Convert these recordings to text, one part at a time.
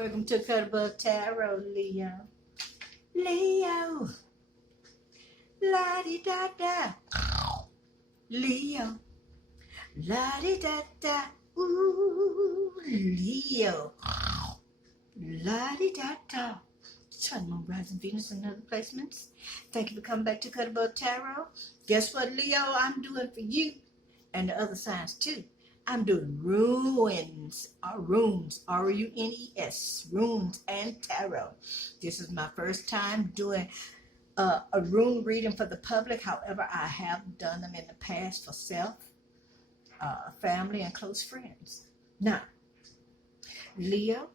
Welcome to Cuddlebug Tarot, Leo. Leo. La-di-da-da. Leo. La-di-da-da. Ooh, Leo. La-di-da-da. Sun, Moon, Rising, Venus, and other placements. Thank you for coming back to Cuddlebug Tarot. Guess what, Leo, I'm doing for you and the other signs too. I'm doing runes, R-U-N-E-S, runes and tarot. This is my first time doing a rune reading for the public. However, I have done them in the past for self, family, and close friends. Now, Leo,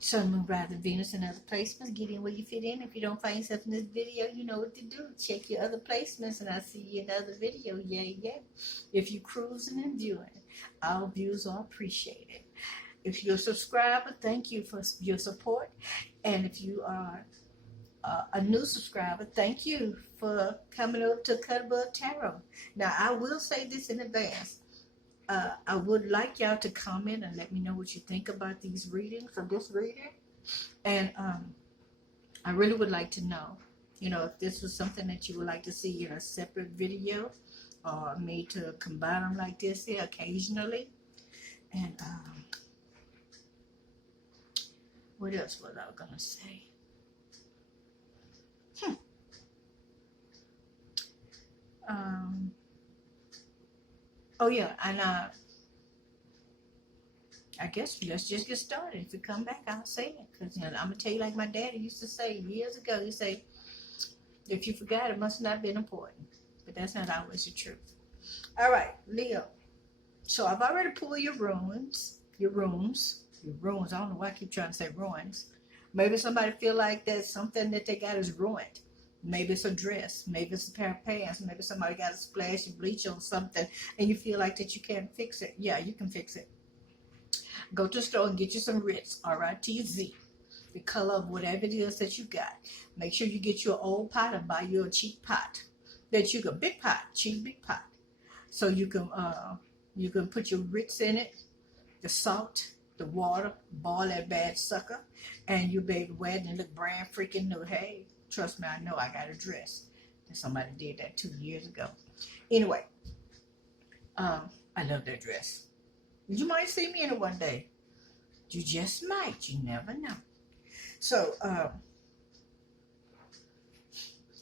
Sun, Moon, Rising, Venus, and other placements. Get in where you fit in. If you don't find yourself in this video, you know what to do. Check your other placements, and I'll see you in another video. Yeah. If you're cruising and viewing, our views are appreciated. If you're a subscriber, thank you for your support. And if you are a new subscriber, thank you for coming over to Cuddlebug Tarot. Now, I will say this in advance. I would like y'all to comment and let me know what you think about these readings or this reading. And I really would like to know, if this was something that you would like to see in a separate video or me to combine them like this here occasionally. And what else was I going to say? Oh yeah, and I guess let's just get started. If you come back, I'll say it. Because I'm going to tell you like my daddy used to say years ago. He'd say, if you forgot, it must not have been important. But that's not always the truth. All right, Leo. So I've already pulled your runes. I don't know why I keep trying to say ruins. Maybe somebody feel like that something that they got is ruined. Maybe it's a dress. Maybe it's a pair of pants. Maybe somebody got a splash of bleach on something and you feel like that you can't fix it. Yeah, you can fix it. Go to the store and get you some Ritz, R-I-T-Z, the color of whatever it is that you got. Make sure you get you an old pot or buy you a cheap pot. Cheap big pot. So you can put your Ritz in it, the salt, the water, boil that bad sucker, and you'll be able to wear it and look brand freaking new. Hey, trust me, I know I got a dress. Somebody did that 2 years ago. Anyway, I love that dress. You might see me in it one day. You just might. You never know. So,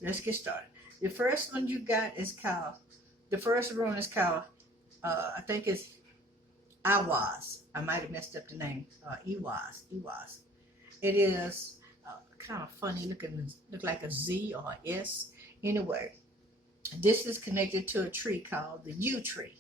let's get started. The first one you got is called, the first rune is called, I think it's Iwaz. I might have messed up the name. Iwaz. It is kind of funny looking, look like a Z or a S. Anyway, this is connected to a tree called the yew tree.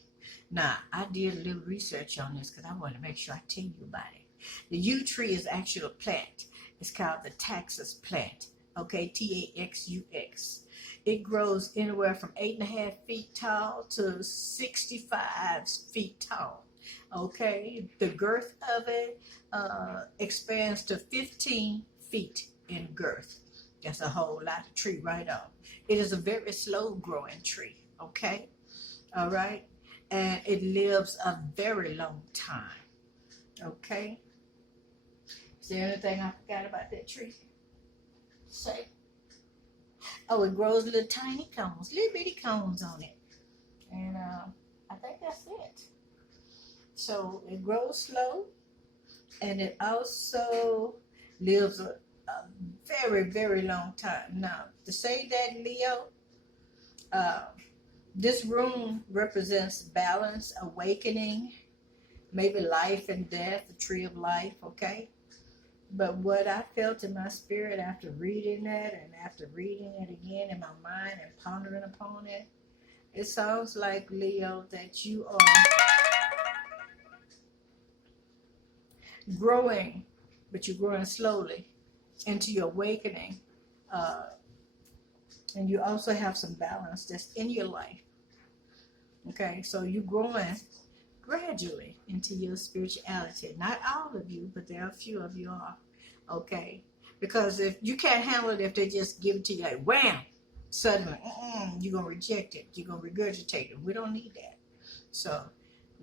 Now, I did a little research on this because I want to make sure I tell you about it. The yew tree is actually a plant. It's called the Taxus plant. Okay, T-A-X-U-X. It grows anywhere from 8.5 feet tall to 65 feet tall. Okay, the girth of it expands to 15 feet in girth. That's a whole lot of tree right on. It is a very slow growing tree. Okay, all right, and it lives a very long time. Okay, is there anything I forgot about that tree? Say, oh, it grows little tiny cones, little bitty cones on it, and I think that's it. So it grows slow, and it also lives a very, very long time. Now, to say that, Leo, this rune represents balance, awakening, maybe life and death, the tree of life, okay? But what I felt in my spirit after reading that and after reading it again in my mind and pondering upon it, it sounds like, Leo, that you are growing, but you're growing slowly into your awakening. And you also have some balance that's in your life. Okay, so you're growing gradually into your spirituality. Not all of you, but there are a few of you are. Okay, because if you can't handle it, if they just give it to you like wham, suddenly, you're going to reject it. You're going to regurgitate it. We don't need that. So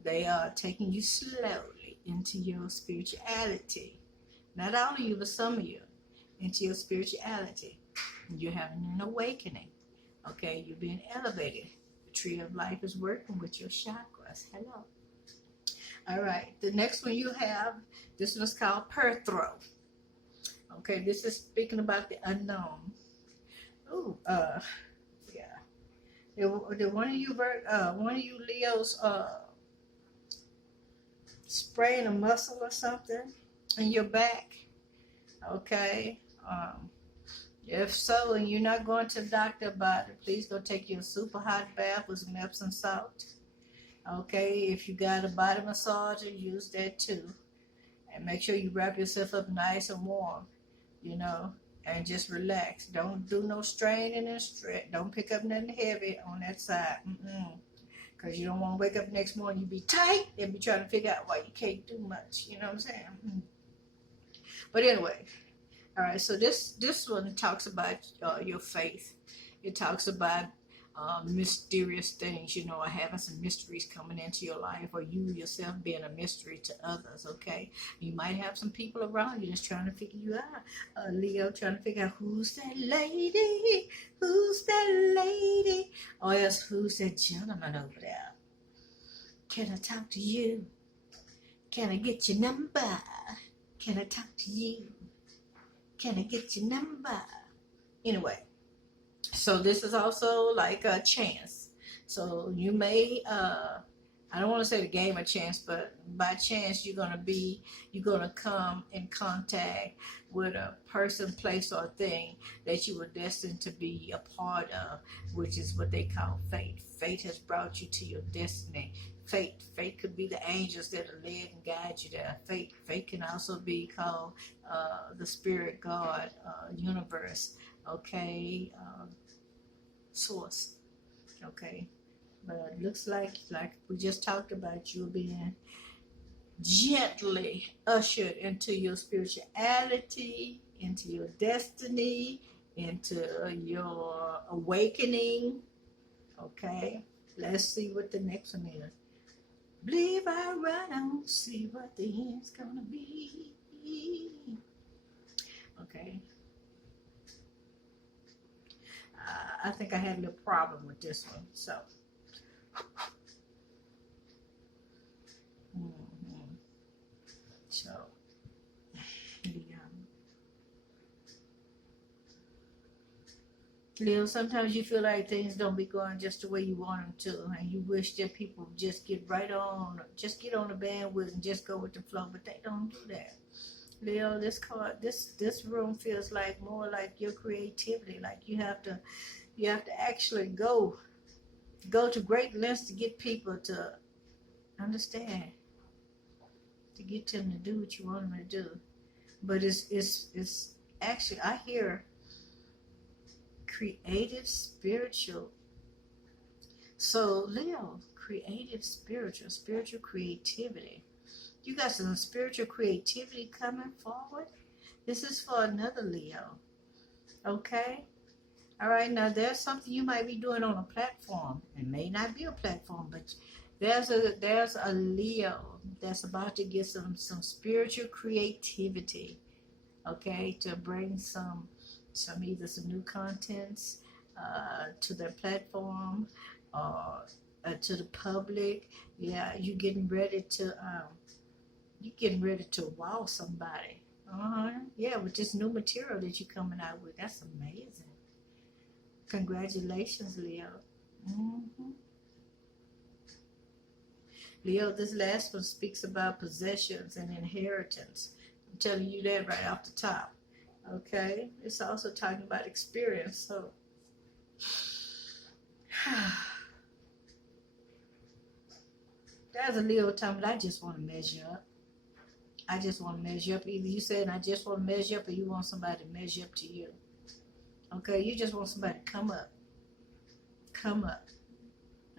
they are taking you slowly into your spirituality. not all of you, but some of you, into your spirituality. You're having an awakening. Okay, you're being elevated. The tree of life is working with your chakras. Hello. All right, the next one you have, this one's called Perthro. Okay, this is speaking about the unknown. Ooh, yeah. Did one of you Leos sprain a muscle or something in your back? Okay. If so, and you're not going to the doctor about it, please go take you a super hot bath with some Epsom salt. Okay, if you got a body massager, use that too. And make sure you wrap yourself up nice and warm, and just relax. Don't do no straining and stretch. Don't pick up nothing heavy on that side. Because you don't want to wake up next morning, you be tight and be trying to figure out why you can't do much. You know what I'm saying? But anyway, all right, so this one talks about your faith. It talks about mysterious things, or having some mysteries coming into your life, or you yourself being a mystery to others, okay? You might have some people around you that's trying to figure you out. Leo, trying to figure out who's that lady? Who's that lady? Or else, who's that gentleman over there? Can I talk to you? Can I get your number? Can I talk to you? Can I get your number? Anyway, so this is also like a chance. So you may, I don't want to say the game of chance, but by chance you're gonna come in contact with a person, place, or thing that you were destined to be a part of, which is what they call fate. Fate has brought you to your destiny. Fate could be the angels that are led and guide you there. Fate can also be called the spirit, God, universe, okay, source, okay. But it looks like we just talked about, you being gently ushered into your spirituality, into your destiny, into your awakening, okay. Let's see what the next one is. Believe I run on, see what the end's gonna be. Okay. I think I had a little problem with this one, so. So, Leo, sometimes you feel like things don't be going just the way you want them to, and you wish that people just get on the bandwidth and just go with the flow, but they don't do that. Leo, this room feels like more like your creativity. Like you have to actually go to great lengths to get people to understand, to get them to do what you want them to do. But it's actually, I hear creative, spiritual. So Leo, creative, spiritual creativity. You got some spiritual creativity coming forward. This is for another Leo. Okay? All right, now there's something you might be doing on a platform. It may not be a platform, but there's a Leo that's about to get some spiritual creativity, okay, to bring some either some new contents to their platform or to the public. Yeah, you're getting ready to wow somebody. Yeah, with this new material that you're coming out with. That's amazing. Congratulations, Leo. Leo, this last one speaks about possessions and inheritance. I'm telling you that right off the top. Okay? It's also talking about experience. So, there's a Leo time, but I just want to measure up. I just want to measure up. Either you saying I just want to measure up, or you want somebody to measure up to you. Okay? You just want somebody to come up. Come up.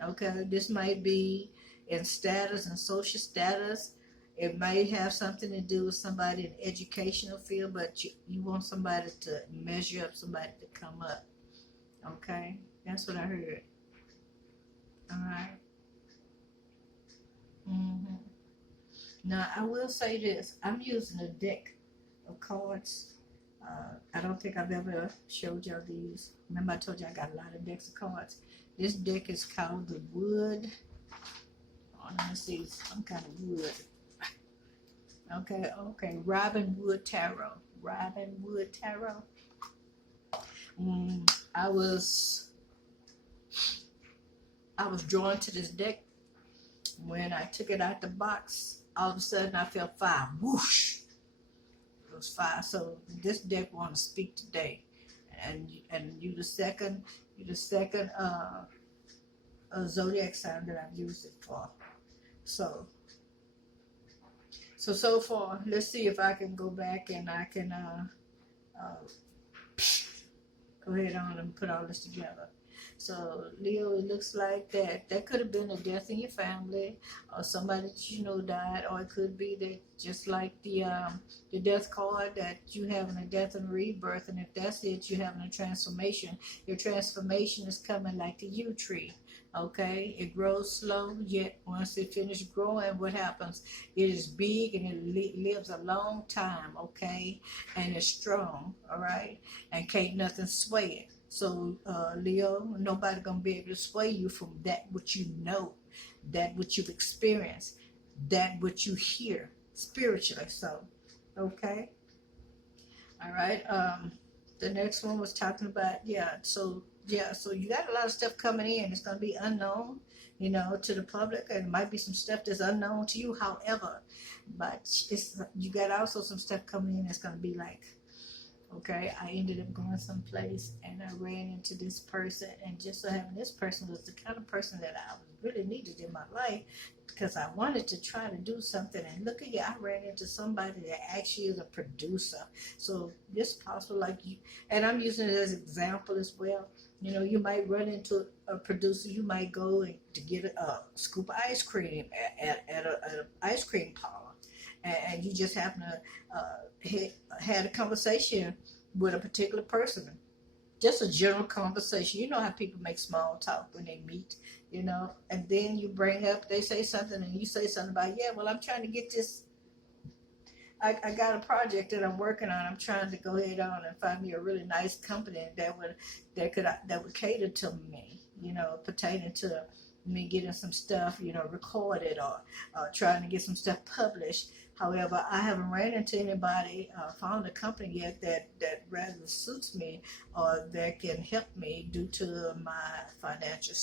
Okay? This might be in status and social status. It may have something to do with somebody in the educational field, but you want somebody to measure up, somebody to come up. Okay? That's what I heard. All right? Now, I will say this. I'm using a deck of cards. I don't think I've ever showed y'all these. Remember I told you I got a lot of decks of cards. This deck is called the Wood. Oh, let me see, some kind of wood. Okay, Robin Wood Tarot. Robin Wood Tarot. I was drawn to this deck when I took it out the box. All of a sudden I felt fire. Whoosh! It was fire. So this deck want to speak today, and you the second zodiac sign that I've used it for. So far, let's see if I can go back and I can go ahead on and put all this together. So Leo, it looks like that could have been a death in your family, or somebody that you know died, or it could be that just like the death card, that you having a death and rebirth, and if that's it, you having a transformation. Your transformation is coming like the yew tree. Okay, it grows slow, yet once it finishes growing, what happens? It is big and it lives a long time, okay, and it's strong, all right, and can't nothing sway it. So, Leo, nobody gonna be able to sway you from that which you know, that which you've experienced, that which you hear spiritually. So, okay, all right. The next one was talking about So you got a lot of stuff coming in. It's gonna be unknown, to the public, and it might be some stuff that's unknown to you. However, but you got also some stuff coming in that's gonna be like, okay, I ended up going someplace and I ran into this person, and just so having this person was the kind of person that I really needed in my life, because I wanted to try to do something, and look at you, I ran into somebody that actually is a producer. So it's possible, like you, and I'm using it as an example as well. You might run into a producer. You might go to get a scoop of ice cream at an ice cream parlor, and you just happen to had a conversation with a particular person, just a general conversation. You know how people make small talk when they meet, and then you bring up, they say something, and you say something about, well, I'm trying to get this. I got a project that I'm working on. I'm trying to go ahead on and find me a really nice company that would cater to me, pertaining to me getting some stuff, recorded, or trying to get some stuff published. However, I haven't ran into anybody, found a company yet that rather suits me, or that can help me due to my financial,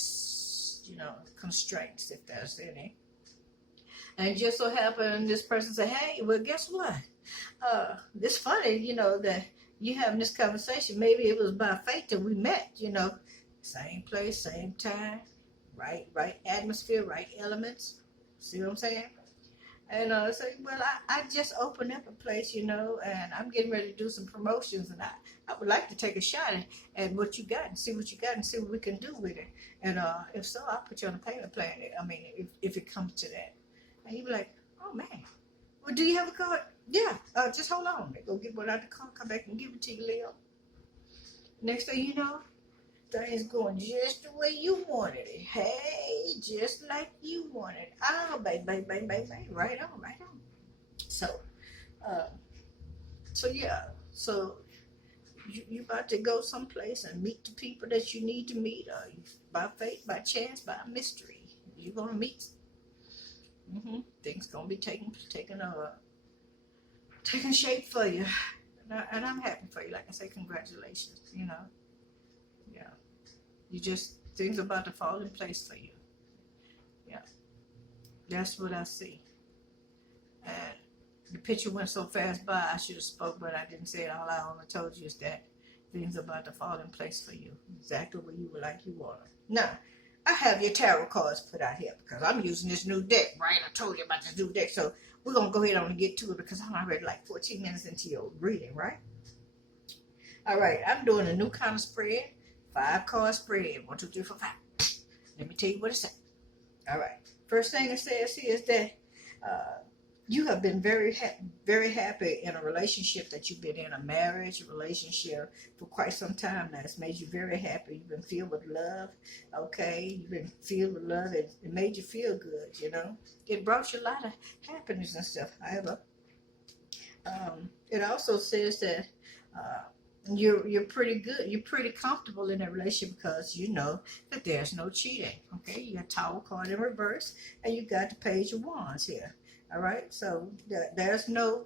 constraints, if there's any. And just so happened, this person said, hey, well, guess what? It's funny, that you having this conversation. Maybe it was by fate that we met, same place, same time, right atmosphere, right elements. See what I'm saying? And so, well, I just opened up a place, and I'm getting ready to do some promotions, and I would like to take a shot at what you got and see what you got and see what we can do with it. And if so, I'll put you on a payment plan. I mean, if it comes to that. And you'd be like, oh, man. Well, do you have a card? Yeah. Just hold on. They go get one out the car, come back and give it to you, Leo. Next thing you know, things going just the way you wanted it. Hey, just like you wanted. Oh, baby, right on. So, yeah. So you about to go someplace and meet the people that you need to meet, by fate, by chance, by mystery. You're gonna meet. Things gonna be taking shape for you, and I'm happy for you. Like I say, congratulations. Yeah. Things about to fall in place for you. Yeah, that's what I see. And the picture went so fast by, I should have spoke, but I didn't say it. All I only told you is that things are about to fall in place for you, exactly where you would like you want. Now, I have your tarot cards put out here because I'm using this new deck, right? I told you about this new deck, so we're gonna go ahead on and get to it because I'm already like 14 minutes into your reading, right? All right, I'm doing a new kind of spread, 5-card spread, 1, 2, 3, 4, 5. Let me tell you what it says. All right, first thing it says here is that you have been very happy in a relationship that you've been in, a marriage, a relationship for quite some time now. It's made you very happy. You've been filled with love, okay? You've been filled with love. It made you feel good, It brought you a lot of happiness and stuff. However, It also says that you're pretty good. You're pretty comfortable in that relationship because you know that there's no cheating. Okay, you got Tower card in reverse, and you got the Page of Wands here. All right, so there's no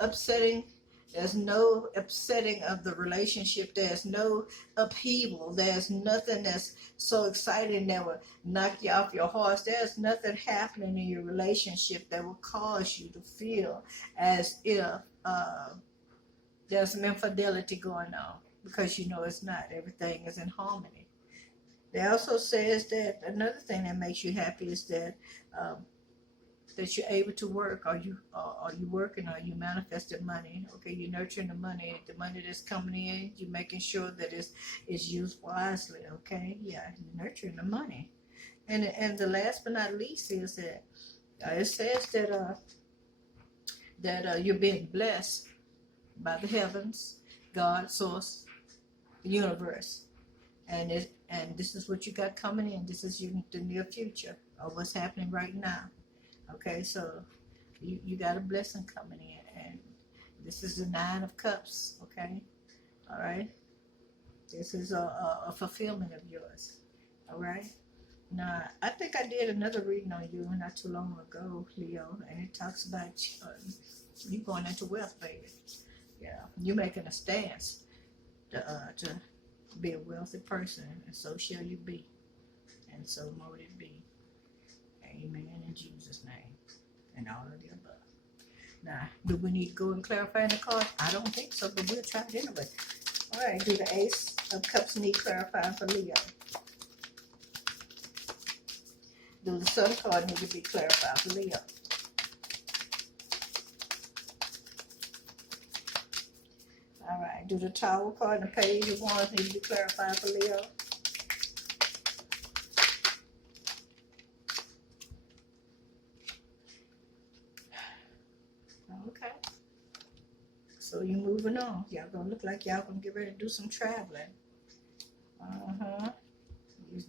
upsetting. There's no upsetting of the relationship. There's no upheaval. There's nothing that's so exciting that will knock you off your horse. There's nothing happening in your relationship that will cause you to feel as if there's some infidelity going on, because you know it's not. Everything is in harmony. It also says that another thing that makes you happy is that that you're able to work. Are you working? Are you manifesting money? Okay, you're nurturing the money that's coming in. You're making sure that it's used wisely. Okay, yeah, you're nurturing the money. And the last but not least is that it says that you're being blessed by the heavens, God, source, the universe, and this is what you got coming in. This is the near future of what's happening right now. Okay, so you got a blessing coming in, and this is the 9 of Cups. Okay, all right. This is a fulfillment of yours. All right. Now, I think I did another reading on you not too long ago, Leo, and it talks about you going into wealth, baby. Yeah, you making a stance to be a wealthy person, and so shall you be, and so mote it be. Amen in Jesus' name, and all of the above. Now, do we need to go and clarify in the card? I don't think so, but we'll try it anyway. All right, do the Ace of Cups need clarifying for Leo? Do the Sun card need to be clarified for Leo? All right, do the Tower card and the Page of Wands need to be clarified for Leo? Okay. So you're moving on. Y'all gonna look like y'all gonna get ready to do some traveling.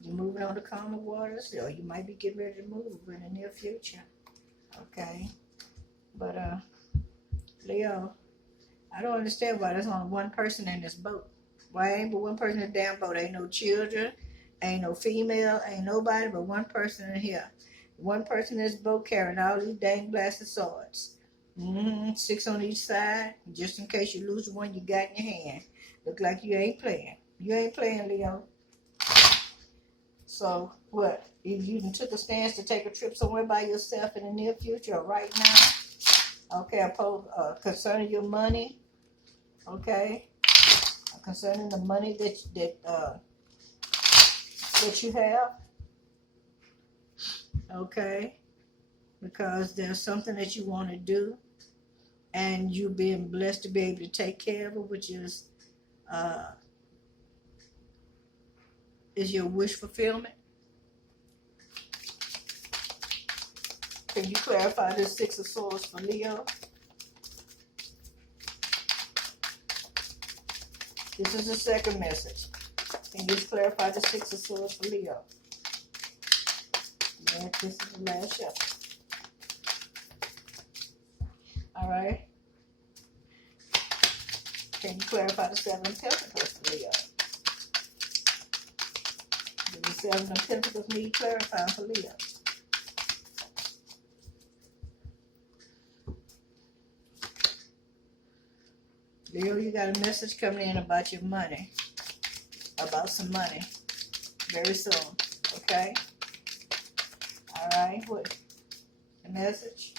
You're moving on to calmer waters, or you might be getting ready to move in the near future. Okay. But Leo, I don't understand why there's only one person in this boat. Why ain't but one person in the damn boat? Ain't no children, ain't no female, ain't nobody but one person in here. One person in this boat carrying all these dang blasted swords. 6 on each side, just in case you lose the one you got in your hand. Look like you ain't playing. You ain't playing, Leo. So what? If you took a stance to take a trip somewhere by yourself in the near future or right now, okay, concerning your money, okay, concerning the money that you have, okay, because there's something that you want to do, and you being blessed to be able to take care of it, which is your wish fulfillment. Can you clarify this 6 of Swords for Leo? This is the second message. Can you just clarify the 6 of Swords for Leo? Yeah, this is the last shuffle. All right. Can you clarify the 7 of Pentacles for Leo? Do the 7 of Pentacles need clarifying for Leo? Leo, you got a message coming in about your money. About some money. Very soon. Okay? Alright, what? The message?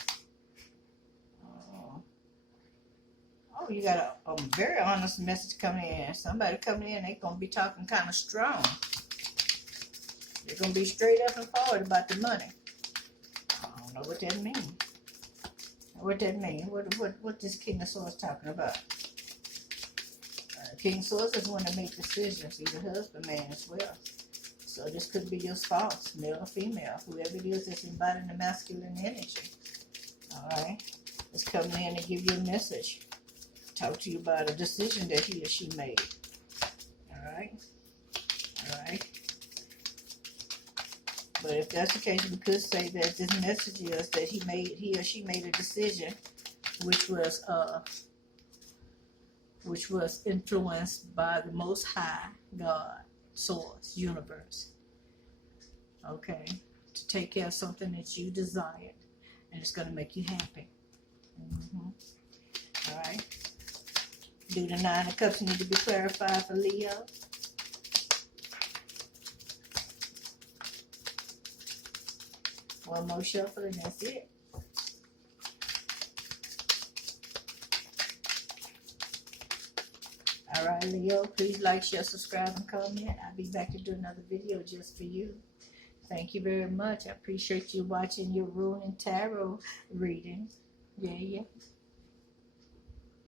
Oh, you got a very honest message coming in. Somebody coming in, they're going to be talking kind of strong. They're going to be straight up and forward about the money. I don't know what that means. What that mean? What this King of Swords talking about? King of Swords is one to make decisions. He's a husband man as well. So this could be your spouse, male or female, whoever it is that's embodying the masculine energy. Alright? It's coming in to give you a message. Talk to you about a decision that he or she made. Alright? Alright? But if that's the case, we could say that this message is that he or she made a decision, which was influenced by the Most High God, Source, Universe. Okay, to take care of something that you desired, and it's going to make you happy. All right. Do the Nine of Cups need to be clarified for Leo? One more shuffle and that's it. All right, Leo, please like, share, subscribe, and comment. I'll be back to do another video just for you. Thank you very much. I appreciate you watching your Rune and Tarot reading. Yeah.